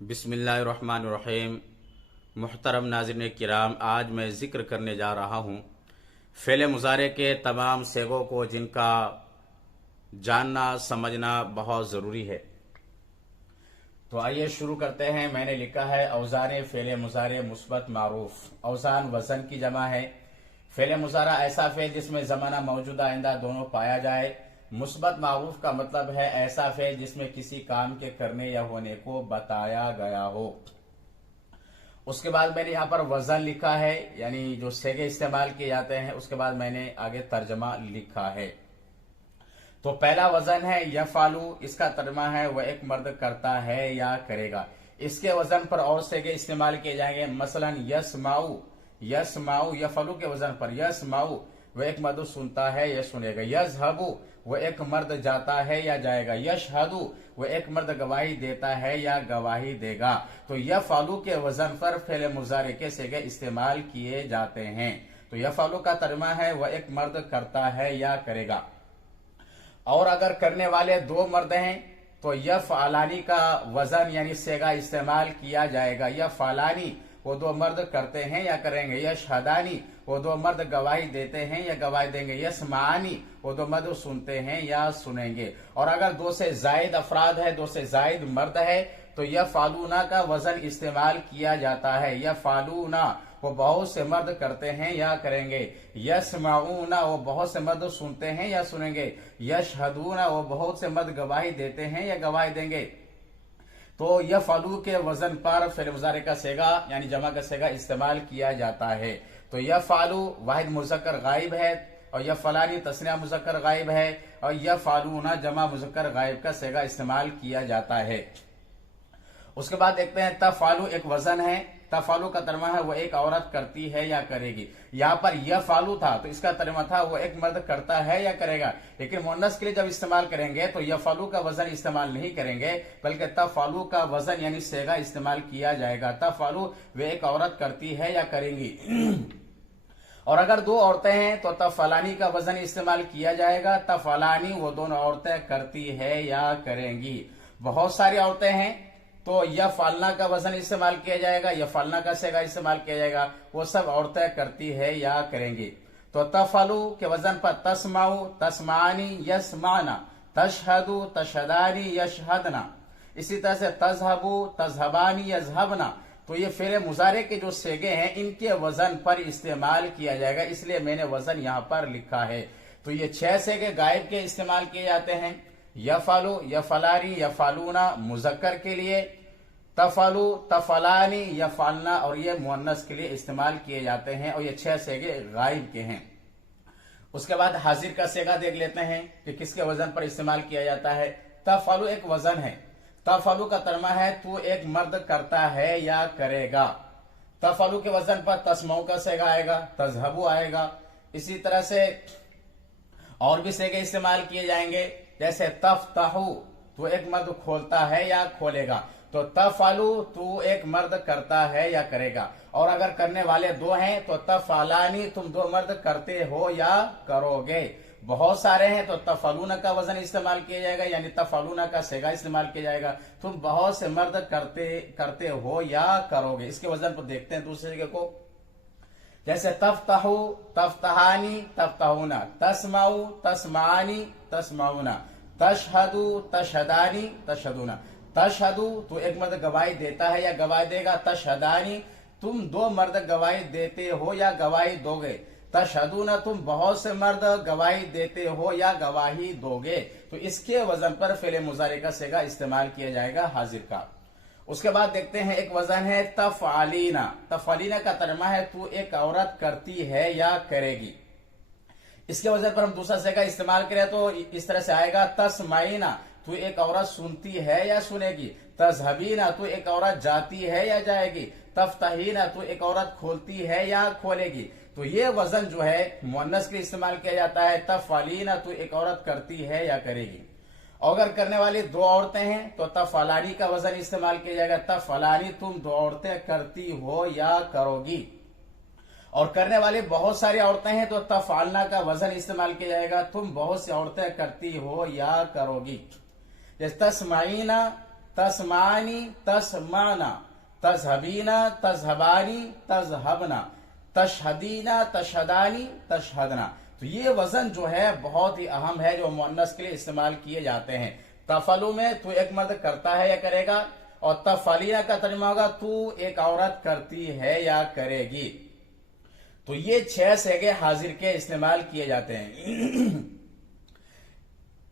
बिस्मिल्लाहिर्रहमानिर्रहीम। मुहतरम नाज़रीन किराम, आज मैं ज़िक्र करने जा रहा हूँ फ़ेल मुज़ारे के तमाम सेगों को, जिनका जानना समझना बहुत ज़रूरी है। तो आइए शुरू करते हैं। मैंने लिखा है औज़ान फ़ेल मुज़ारे मुस्बत मारूफ। औज़ान वज़न की जमा है। फ़ेल मुज़ारा ऐसा फ़ेल जिसमें ज़माना मौजूदा आइंदा दोनों पाया जाए। मुस्बत मारूफ का मतलब है ऐसा फ़ेल जिसमें किसी काम के करने या होने को बताया गया हो। उसके बाद मैंने यहाँ पर वज़न लिखा है, यानी जो सेगे इस्तेमाल किए जाते हैं। उसके बाद मैंने आगे तर्जमा लिखा है। तो पहला वजन है यफ़ालू। इसका तर्जमा है वह एक मर्द करता है या करेगा। इसके वजन पर और सेगे इस्तेमाल किए जाएंगे। मसलन यस्माऊ, यस्माऊ यफ़ालू के वजन पर यस्माऊ वह एक मर्द सुनता है या सुनेगा। यज़हबू वह एक मर्द जाता है या जाएगा। यशहदू वह एक मर्द गवाही देता है या गवाही देगा। तो यफ़ालू के वजन पर फ़ेल मुज़ारे के सेगे इस्तेमाल किए जाते हैं। तो यफ़ालू का तर्जमा है वह एक मर्द करता है या करेगा। और अगर करने वाले दो मर्द हैं तो यफ़अलानी का वजन यानी सेगा इस्तेमाल किया जाएगा। यफ़अलानी वो दो मर्द करते हैं या करेंगे। यशहदानी वो दो मर्द गवाही देते हैं या गवाही देंगे। यस्मानी वो दो मर्द सुनते हैं या सुनेंगे। और अगर दो से जायद अफराद है, दो से जायद मर्द है, तो यफ़अलूना का वजन इस्तेमाल किया जाता है। यफ़अलूना वो बहुत से मर्द करते हैं या करेंगे। यस्माऊना वो बहुत से मर्द सुनते हैं या सुनेंगे। यशहदूना वो बहुत से मर्द गवाही देते हैं या गवाही देंगे। तो यफ़अलू के वजन पर फ़ेल मुज़ारे का सेगा यानी जमा का सेगा इस्तेमाल किया जाता है। तो यफ़अलू वाहिद मुज़क्कर गायब है, और यफ़अलानी तस्निया मुज़क्कर गायब है, और यफ़अलूना जमा मुज़क्कर गायब का सेगा इस्तेमाल किया जाता है। उसके बाद देखते हैं तफ़अलू एक वजन है। तफ़अलू का तर्जमा है वो एक औरत करती है या करेगी। यहाँ पर यफ़अलू था तो इसका तर्जमा था वो एक मर्द करता है या करेगा। लेकिन मुअन्नस के लिए जब इस्तेमाल करेंगे तो यफ़अलू का वजन इस्तेमाल नहीं करेंगे, बल्कि तफ़अलू का वजन यानी सेगा इस्तेमाल किया जाएगा। तफ़अलू वे एक औरत करती है या करेंगी। और अगर दो औरतें हैं तो तफ़अलानी का वजन इस्तेमाल किया जाएगा। तफ़अलानी वो दोनों औरतें करती है या करेंगी। बहुत सारी औरतें हैं तो यफ़अलना का वजन इस्तेमाल किया जाएगा। यफ़अलना का सेगा इस्तेमाल किया जाएगा। वो सब औरतें करती है या करेंगी। तो तफ़अलू के वजन पर तस्माऊ, तस्मानी, यस्माना, तशहदू, तशहदानी, यशहदना। इसी तरह से तज़हबू, तज़हबानी, यज़हबना। तो ये फ़ेल मुज़ारे के जो सेगे हैं इनके वजन पर इस्तेमाल किया जाएगा, इसलिए मैंने वजन यहाँ पर लिखा है। तो ये 6 सेगे गायब के इस्तेमाल किए जाते हैं। यफ़अलू, यफ़अलानी, यफ़अलूना मुज़क्कर के लिए, तफ़अलू, तफ़अलानी, यफ़अलना और ये मुअन्नस के लिए इस्तेमाल किए जाते हैं। और ये 6 सेगे गायब के हैं। उसके बाद हाजिर का सेगा देख लेते हैं कि किसके वजन पर इस्तेमाल किया जाता है। तफ़अलू एक वजन है। तफ़अलू का तर्जमा है तू एक मर्द करता है या करेगा। तफ़अलू के वजन पर तस्माऊ का सेगा आएगा, तज़हबू आएगा। इसी तरह से और भी सेगे इस्तेमाल किए जाएंगे, जैसे तफ़तहू तू एक मर्द खोलता है या खोलेगा। तो तफ़अलू तू एक मर्द करता है या करेगा। और अगर करने वाले दो हैं तो तफ़अलानी तुम दो मर्द करते हो या करोगे। बहुत सारे हैं तो तफ़अलूना का वजन इस्तेमाल किया जाएगा, यानी तफ़अलूना का सेगा इस्तेमाल किया जाएगा। तुम बहुत से मर्द करते हो या करोगे। इसके वजन पर देखते हैं दूसरे जगह को, जैसे तफ़तहू, तफ़तहानी, तफ़तहूना, तस्माऊ, तस्मानी, तस्माऊना, तशहदू, तशहदानी, तशहदूना। तशहदू तो एक मर्द गवाही देता है या गवाही देगा। तशहदानी तुम दो मर्द गवाही देते हो या गवाही दोगे। तशहदूना तुम बहुत से मर्द गवाही देते हो या गवाही दोगे। तो इसके वजन पर फ़ेल मुज़ारे का सेगा इस्तेमाल किया जाएगा हाजिर का। उसके बाद देखते हैं एक वजन है तफ़अलीना। तफ़अलीना का तर्जमा है तू एक औरत करती है या करेगी। इसके वजन पर हम दूसरा सेगा इस्तेमाल करें तो इस तरह से आएगा तस्माईना तू एक औरत सुनती है या सुनेगी। तज़हबीना तू एक औरत जाती है या जाएगी। तफ़तहीना तू एक औरत खोलती है या खोलेगी। तो ये वजन जो है मुअन्नस के लिए इस्तेमाल किया जाता है। तफ़अलीना तू एक औरत करती है या करेगी। अगर करने वाली दो औरतें हैं तो तफ़अलानी का वजन इस्तेमाल किया जाएगा। तफ़अलानी तुम दो औरतें करती हो या करोगी। और करने वाली बहुत सारी औरतें हैं तो तफ़अलना का वजन इस्तेमाल किया जाएगा। तुम बहुत सी औरतें करती हो या करोगी। जैसे तस्माईना, तस्मानी तस्माना, तजहबीना तजहबानी तजहबना, तशहदीना तशहदानी तशहदना। तो ये वजन जो है बहुत ही अहम है जो मुअन्नस के लिए इस्तेमाल किए जाते हैं। तफलु में तू एक मर्द करता है या करेगा, और तफलीना का तर्जुमा होगा तू एक औरत करती है या करेगी। तो ये 6 सेगे हाजिर के इस्तेमाल किए जाते हैं।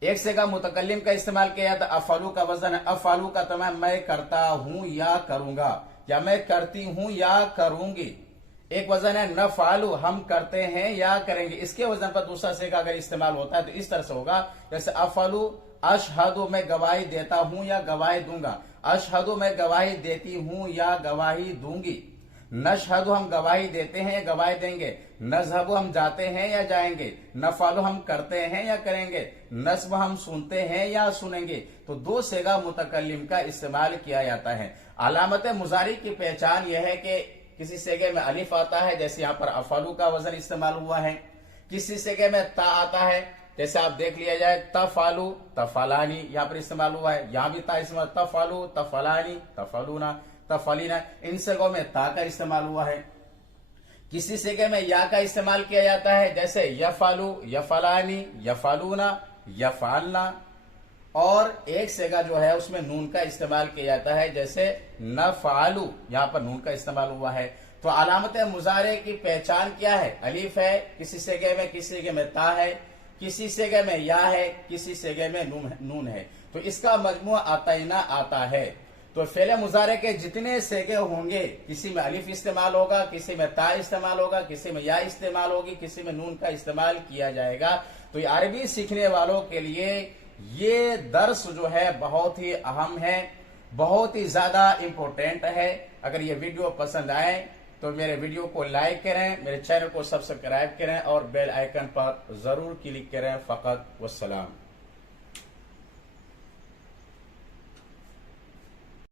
एक सेगा मुतकल्लिम का इस्तेमाल किया जाता है, अफलू का वजन है, अफलू का तमाम मैं करता हूं या करूंगा, या मैं करती हूं या करूंगी। एक वजन है नफालू, हम करते हैं या करेंगे। इसके वजन पर दूसरा सेगा अगर इस्तेमाल होता है तो इस तरह से होगा, जैसे अफलू अशहदु, मैं गवाही देता हूं या गवाही दूंगा, अशहदु मैं गवाही देती हूं या गवाही दूंगी। नशहदु हम गवाही देते हैं या गवाही देंगे, नजहबु हम जाते हैं या जाएंगे, नफालु हम करते हैं या करेंगे, नस्ब हम सुनते हैं या सुनेंगे। तो 2 सेगा मुतकल्लिम का इस्तेमाल किया जाता है। अलामत मुजारी की पहचान यह है कि किसी सेगे में अलिफ आता है, जैसे यहाँ पर अफलू का वजन इस्तेमाल हुआ है। किसी सेगे में ता आता है, जैसे आप देख लिया जाए तफालू तफलानी, यहाँ पर इस्तेमाल हुआ है। यहाँ भी ता इस्तेमाल, तफालू तफलानी तफलूना तफलीना, इन सेगों में ता का इस्तेमाल हुआ है। किसी सेगे में या का इस्तेमाल किया जाता है, जैसे यफालू यफलानी यफालूना यफालना। और एक सेगा जो है उसमें नून का इस्तेमाल किया जाता है, जैसे नफालू, यहाँ पर नून का इस्तेमाल हुआ है। तो अलामत मुजारे की पहचान क्या है? अलीफ है किसी सेगे में, किसी सेगे में ता है, किसी सेगे में या है, किसी सेगे में नून है। तो इसका मजमूआ आतैना आता है। तो फेले मुजारे के जितने सेगे होंगे, किसी में अलिफ इस्तेमाल होगा, किसी में ता इस्तेमाल होगा, किसी में या इस्तेमाल होगी, किसी में नून का इस्तेमाल किया जाएगा। तो अरबी सीखने वालों के लिए ये दर्स जो है बहुत ही अहम है, बहुत ही ज्यादा इंपॉर्टेंट है। अगर ये वीडियो पसंद आए तो मेरे वीडियो को लाइक करें, मेरे चैनल को सब्सक्राइब करें और बेल आइकन पर जरूर क्लिक करें। फकत वस्सलाम।